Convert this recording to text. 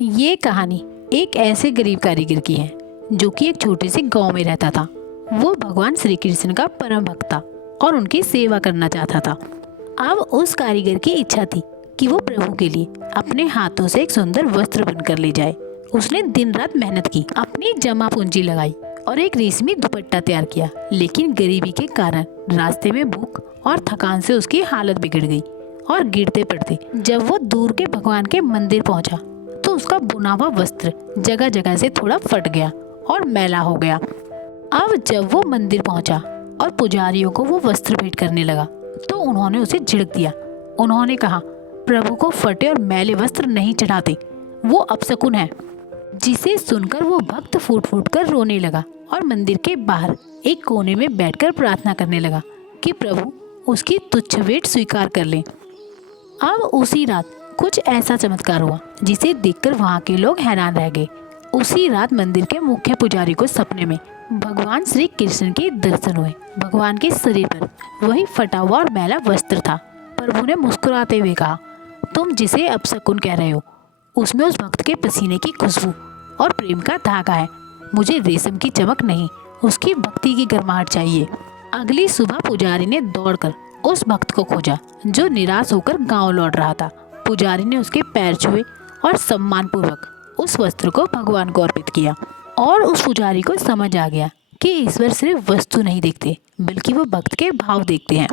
ये कहानी एक ऐसे गरीब कारीगर की है जो कि एक छोटे से गांव में रहता था। वो भगवान श्री कृष्ण का परम भक्त था और उनकी सेवा करना चाहता था। अब उस कारीगर की इच्छा थी कि वो प्रभु के लिए अपने हाथों से एक सुंदर वस्त्र बनकर ले जाए। उसने दिन रात मेहनत की, अपनी जमा पूंजी लगाई और एक रेशमी दुपट्टा तैयार किया। लेकिन गरीबी के कारण रास्ते में भूख और थकान से उसकी हालत बिगड़ गई और गिरते पड़ते जब वो दूर के भगवान के मंदिर पहुंचा तो उसका बुना हुआ वस्त्र जगह जगह से थोड़ा फट गया और मैला हो गया। अब जब वो मंदिर पहुंचा और पुजारियों को वो वस्त्र भेंट करने लगा तो उन्होंने उसे झिड़क दिया। उन्होंने कहा, प्रभु को फटे और मैले वस्त्र नहीं चढ़ाते, वो अपशकुन है। जिसे सुनकर वो भक्त फूट फूट कर रोने लगा और मंदिर के बाहर एक कोने में बैठकर प्रार्थना करने लगा कि प्रभु उसकी तुच्छ भेंट स्वीकार कर लें। अब उसी रात कुछ ऐसा चमत्कार हुआ जिसे देखकर वहाँ के लोग हैरान रह गए। उसी रात मंदिर के मुख्य पुजारी को सपने में भगवान श्री कृष्ण के दर्शन हुए। भगवान के शरीर पर वही फटा हुआ और मैला वस्त्र था। प्रभु ने मुस्कुराते हुए कहा, तुम जिसे अपशकुन कह रहे हो उसमें उस भक्त के पसीने की खुशबू और प्रेम का धागा है। मुझे रेशम की चमक नहीं, उसकी भक्ति की गर्माहट चाहिए। अगली सुबह पुजारी ने दौड़कर उस भक्त को खोजा जो निराश होकर गांव लौट रहा था। पुजारी ने उसके पैर छुए और सम्मानपूर्वक उस वस्त्र को भगवान को अर्पित किया। और उस पुजारी को समझ आ गया कि ईश्वर सिर्फ वस्तु नहीं देखते बल्कि वो भक्त के भाव देखते हैं।